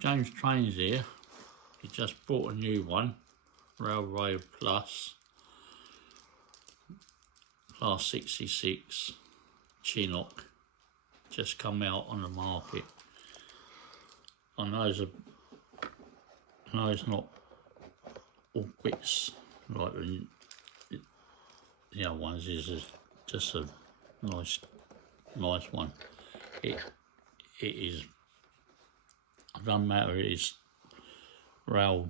James Trains here. He just bought a new one, Railway Plus, Class 66 chinook, just come out on the market. I know it's not all bits like the other ones. Is just a nice one. It is. It doesn't matter. It is rail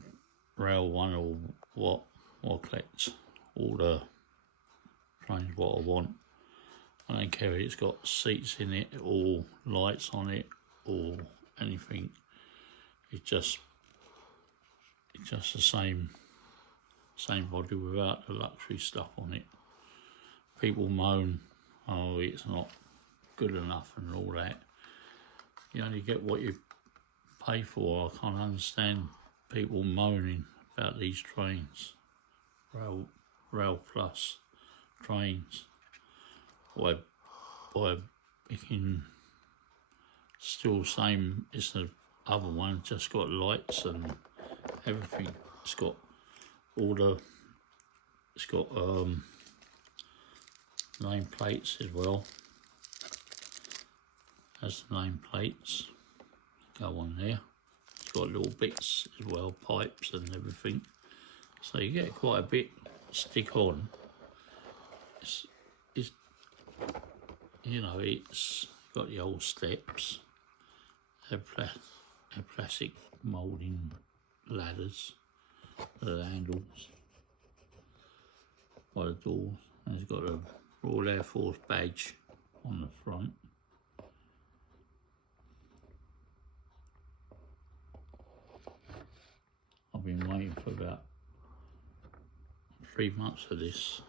one or what. I collect all the trains what I want. I don't care if it's got seats in it or lights on it or anything. It's just the same body without the luxury stuff on it. People moan, oh, it's not good enough and all that. You only get what you pay for. I can't understand people moaning about these trains, Rail Plus trains. Why you can still same as the other one, just got lights and everything. It's got name plates as well. Has the name plates go on there. It's got little bits as well, pipes and everything. So you get quite a bit stick on. It's you know, it's got the old steps, plastic moulding ladders, the handles by the doors, and it's got a Royal Air Force badge on the front. I've been waiting for about 3 months for this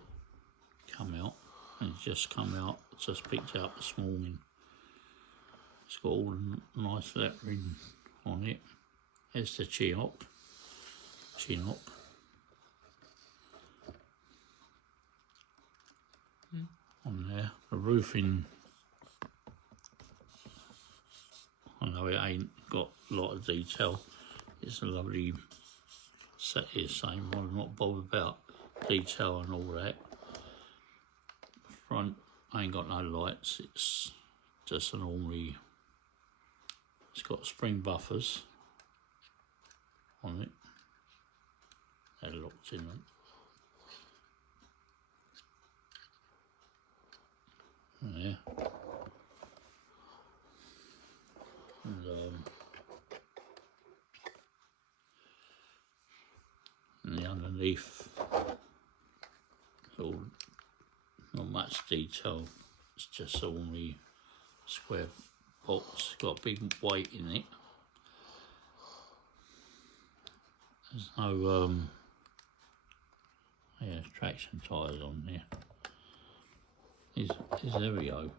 to come out, and it's just come out. Just picked it up this morning. It's got all the nice lettering on it. There's the chinook on there. The roofing, I know it ain't got a lot of detail. It's a lovely set here, same one. I'm not bothered about detail and all that. The front ain't got no lights. It's just an ordinary. It's got spring buffers on it. They're locked in them. Yeah. And the underneath, it's all not much detail. It's just only square box. It's got a big weight in it. There's no traction tyres on there. There we go.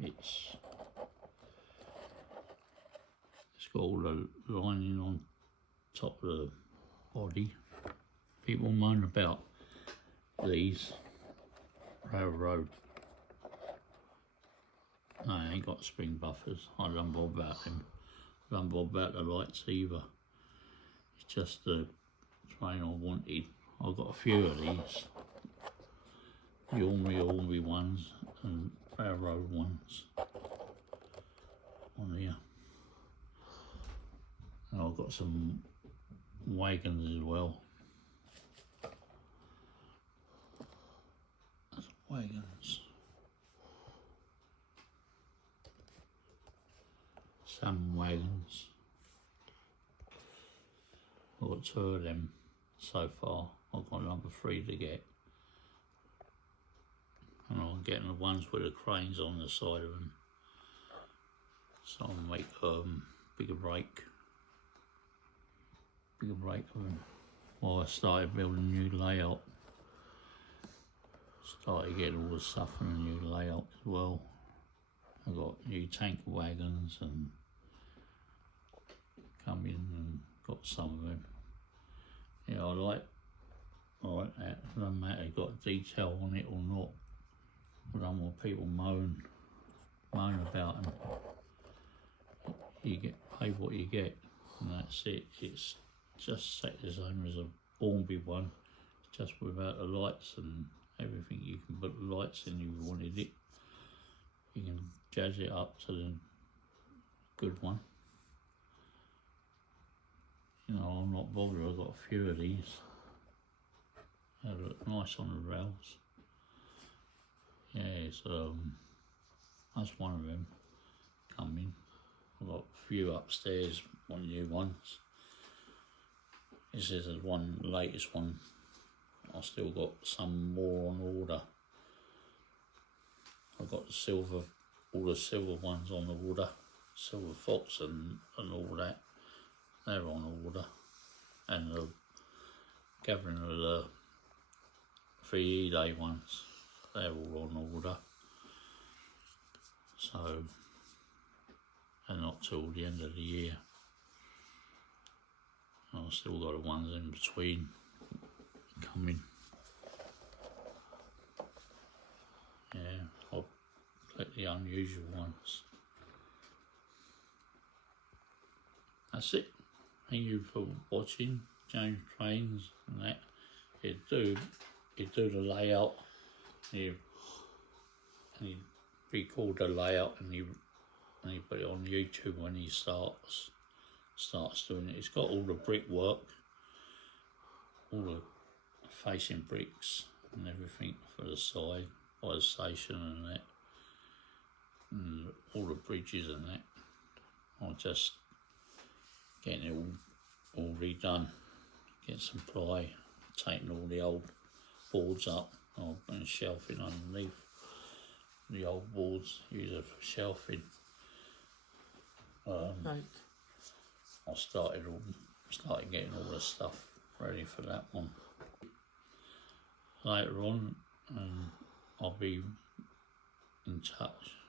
It's got all the lining on top of the body. People moan about these railroad. No, I ain't got spring buffers. I don't bother about them. I don't bother about the lights either. It's just the train I wanted. I've got a few of these. The ordinary ones and railroad ones on here. And I've got some wagons as well. There's wagons. Some wagons. I've got 2 of them so far. I've got number 3 to get. And I'm getting the ones with the cranes on the side of them. So I'll make bigger brake of them. Well, I started building a new layout. Started getting all the stuff in a new layout as well. I've got new tanker wagons and come in and got some of them. Yeah, I like that. It doesn't matter if got detail on it or not. I don't want people moan about them. You get paid what you get. and that's it. It's just set the same as a Hornby one, just without the lights and everything. You can put the lights in if you wanted it. You can jazz it up to the good one. You know, I'm not bothered. I've got a few of these. They look nice on the rails. Yeah, so that's one of them coming. I've got a few upstairs, one new ones. This is the one, latest one. I've still got some more on order. I've got the silver, all the silver ones on order. Silver fox and all that. They're on order. And the gathering of the 3E day ones, they're all on order. So, and not till the end of the year. I've still got the ones in between coming. Yeah, I'll collect the unusual ones. That's it. Thank you for watching James Trains and that. You do the layout. You record the layout and you put it on YouTube when he starts doing it. It's got all the brickwork, all the facing bricks and everything for the side by the station and that, and all the bridges and that. I'm just getting it all redone, getting some ply, taking all the old boards up. I'll put shelving underneath the old boards, use it for shelving. I started getting all the stuff ready for that one. Later on, I'll be in touch.